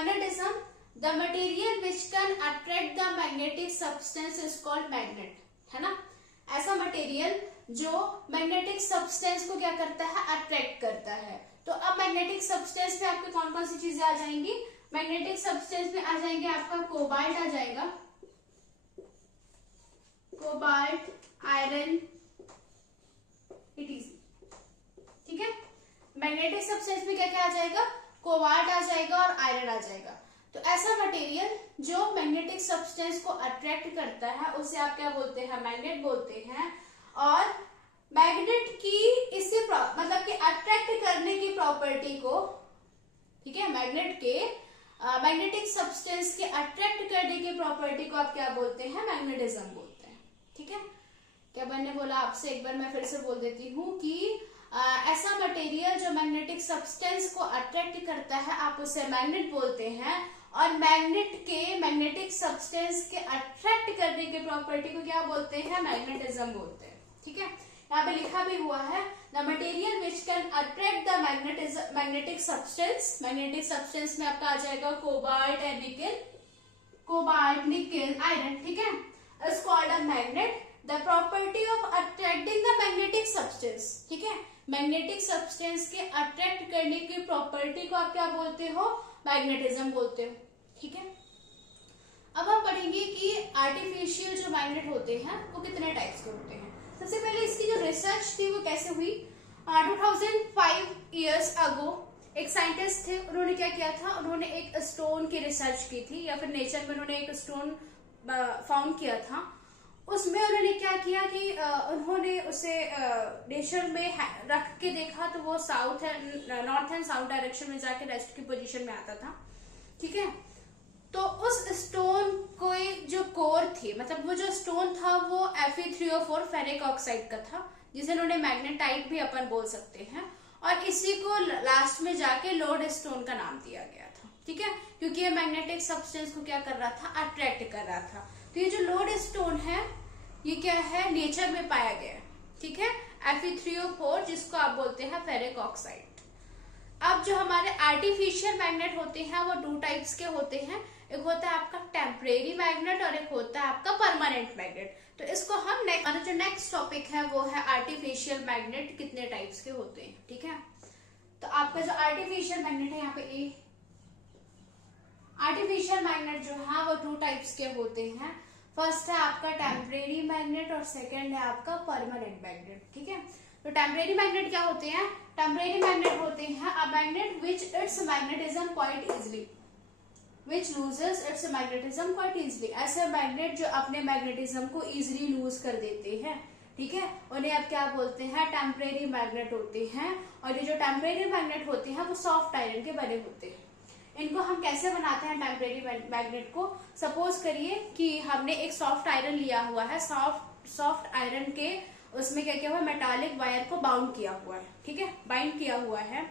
Magnetism, the material which can attract the magnetic substance is called magnet, है ना। ऐसा material जो magnetic substance को क्या करता है, अट्रैक्ट करता है। तो अब मैग्नेटिक सब्सटेंस में आपके कौन कौन सी चीजें आ जाएंगी, मैग्नेटिक सब्सटेंस में आ जाएंगे आपका कोबाल्ट आ जाएगा, कोबाल्ट, आयरन, इटीसी, ठीक है। मैग्नेटिक सब्सटेंस में क्या क्या आ जाएगा, कोबाल्ट आ जाएगा और आयरन आ जाएगा। तो ऐसा मटेरियल जो मैग्नेटिक सब्सटेंस को अट्रैक्ट करता है उसे आप क्या बोलते हैं, मैग्नेट बोलते हैं। और मैग्नेट की इसी मतलब कि अट्रैक्ट करने की प्रॉपर्टी को, ठीक है, मैग्नेट के मैग्नेटिक सब्सटेंस के अट्रैक्ट करने की प्रॉपर्टी को आप क्या बोलते हैं, मैग्नेटिज्म बोलते हैं, ठीक है। क्या मैंने बोला आपसे, एक बार मैं फिर से बोल देती हूँ कि ऐसा मटेरियल जो मैग्नेटिक सब्सटेंस को अट्रैक्ट करता है आप उसे मैग्नेट बोलते हैं। और मैग्नेट के मैग्नेटिक सब्सटेंस के अट्रैक्ट करने की प्रॉपर्टी को क्या बोलते हैं, मैग्नेटिज्म बोलते हैं, ठीक है। यहाँ पे लिखा भी हुआ है, the material which can attract the magnetic substance, magnetic substance में आपका आ जाएगा cobalt and nickel, cobalt, nickel, iron, ठीक है, is called a magnet. The property of attracting the magnetic substance, ठीक है, मैग्नेटिक सब्सटेंस के अट्रैक्ट करने की प्रॉपर्टी को आप क्या बोलते हो, मैग्नेटिज्म बोलते हो, ठीक है। अब हम पढ़ेंगे कि आर्टिफिशियल जो मैग्नेट होते हैं वो कितने टाइप्स के होते हैं। सबसे पहले इसकी जो रिसर्च थी वो कैसे हुई, 2005 इयर्स अगो एक साइंटिस्ट थे, उन्होंने क्या किया था, उन्होंने एक स्टोन की रिसर्च की थी, या फिर नेचर में उन्होंने एक स्टोन फाउंड किया था। उसमें उन्होंने क्या किया कि उन्होंने उसे नेचर में रख के देखा तो वो south and north and south direction में जाके रेस्ट की पोजीशन में आता था, ठीक है। तो उस स्टोन को जो कोर थी, मतलब वो जो स्टोन था वो Fe3O4 फेरिक ऑक्साइड का था, जिसे उन्होंने मैग्नेटाइट भी अपन बोल सकते हैं। और इसी को लास्ट में जाके लोड स्टोन का नाम दिया गया था, ठीक है, क्योंकि ये मैग्नेटिक सब्सटेंस को क्या कर रहा था, अट्रैक्ट कर रहा था। तो ये जो लोड स्टोन है ये क्या है, नेचर में पाया गया है, ठीक है, Fe3O4 जिसको आप बोलते हैं फेरिक ऑक्साइड। अब जो हमारे आर्टिफिशियल मैग्नेट होते हैं वो दो टाइप्स के होते हैं, एक होता है आपका टेम्परेरी मैग्नेट और एक होता है आपका परमानेंट मैग्नेट। तो इसको हम जो नेक्स्ट टॉपिक है वो है आर्टिफिशियल मैग्नेट कितने टाइप्स के होते हैं, ठीक है। तो आपका जो आर्टिफिशियल मैग्नेट है यहाँ पे ए, आर्टिफिशियल मैग्नेट जो है वो टू टाइप्स के होते हैं। फर्स्ट है आपका टेम्परेरी मैग्नेट और सेकेंड है आपका परमानेंट मैग्नेट, ठीक है। तो टेम्परेरी मैग्नेट क्या होते हैं, टेम्परेरी मैग्नेट होते हैं a magnet which it's magnetism quite easily, which loses it's magnetism quite easily. ऐसे मैग्नेट जो अपने मैग्नेटिज्म को इजिली लूज कर देते हैं, ठीक है, उन्हें अब क्या बोलते हैं, टेम्परेरी मैग्नेट होते हैं। और ये जो टेम्परेरी मैग्नेट होते हैं वो सॉफ्ट आयरन के बने होते हैं। इनको हम कैसे बनाते हैं टेम्परेरी मैग्नेट को, सपोज करिए कि हमने एक सॉफ्ट आयरन लिया हुआ है, सॉफ्ट आयरन के उसमें क्या किया हुआ है, मेटालिक वायर को बाउंड किया हुआ है, ठीक है, बाइंड किया हुआ है।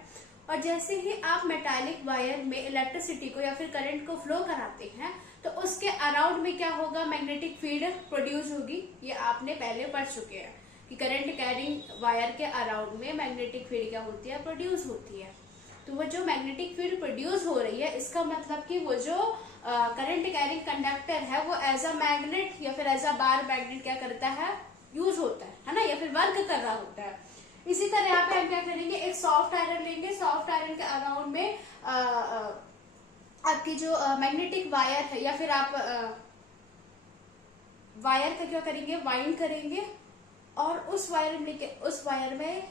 और जैसे ही आप मेटालिक वायर में इलेक्ट्रिसिटी को या फिर करंट को फ्लो कराते हैं तो उसके अराउंड में क्या होगा, मैग्नेटिक फील्ड प्रोड्यूस होगी। ये आपने पहले पढ़ चुके हैं कि करंट कैरिंग वायर के अराउंड में मैग्नेटिक फील्ड क्या होती है, प्रोड्यूस होती है। तो वो जो मैग्नेटिक फील्ड प्रोड्यूस हो रही है इसका मतलब कि वो जो करंट कैरिंग कंडक्टर है वो एज अ मैग्नेट या फिर एज अ बार मैग्नेट क्या करता है, यूज होता है ना, या फिर वर्क कर रहा होता है। इसी तरह यहाँ पे हम क्या करेंगे, एक सॉफ्ट आयरन लेंगे, सॉफ्ट आयरन के अराउंड में आपकी जो मैग्नेटिक वायर है या फिर आप वायर का क्या करेंगे, वाइंड करेंगे और उस वायर में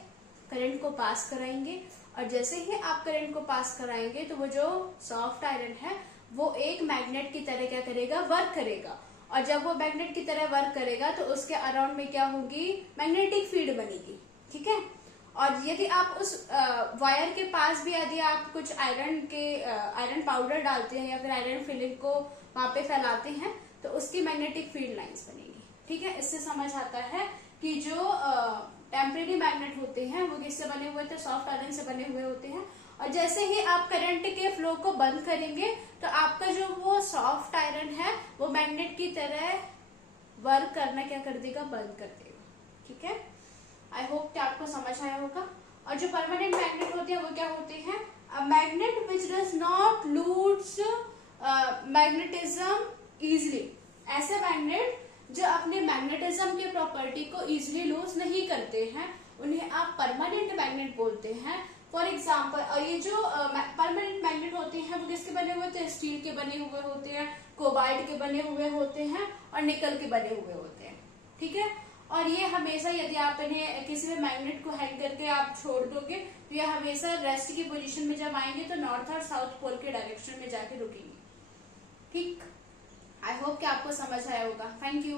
करंट को पास कराएंगे। और जैसे ही आप करंट को पास कराएंगे तो वो जो सॉफ्ट आयरन है वो एक मैग्नेट की तरह क्या करेगा, वर्क करेगा। और जब वो मैग्नेट की तरह वर्क करेगा तो उसके अराउंड में क्या होगी, मैग्नेटिक फील्ड बनेगी, ठीक है। और यदि आप उस वायर के पास भी यदि आप कुछ आयरन पाउडर डालते हैं या फिर आयरन फिलिंग को वहां पे फैलाते हैं तो उसकी मैग्नेटिक फील्ड लाइंस बनेगी, ठीक है। इससे समझ आता है कि जो टेम्परेरी मैग्नेट होते हैं वो किससे बने हुए थे, सॉफ्ट आयरन से बने हुए होते हैं। और जैसे ही आप करंट के फ्लो को बंद करेंगे तो आपका जो वो सॉफ्ट आयरन है वो मैग्नेट की तरह वर्क करना क्या कर देगा, बंद कर देगा, ठीक है। आई होप कि आपको समझ आया होगा। और जो परमानेंट मैग्नेट होते हैं वो क्या होते हैं, A magnet which does not lose magnetism easily. ऐसे मैग्नेट जो अपने मैग्नेटिज्म के प्रॉपर्टी को इजीली लूज नहीं करते हैं उन्हें आप परमानेंट मैग्नेट बोलते हैं। फॉर एग्जाम्पल ये जो परमानेंट मैग्नेट होते हैं वो किसके बने हुए होते हैं? स्टील के बने हुए होते हैं, कोबाल्ट के बने हुए होते हैं और निकल के बने हुए होते हैं। ठीक है, और ये हमेशा यदि आप इन्हें किसी भी मैग्नेट को हैंग करके आप छोड़ दोगे तो ये हमेशा रेस्ट की पोजीशन में जब आएंगे तो नॉर्थ और साउथ पोल के डायरेक्शन में जाके रुकेंगे। ठीक, आई होप कि आपको समझ आया होगा। Thank you.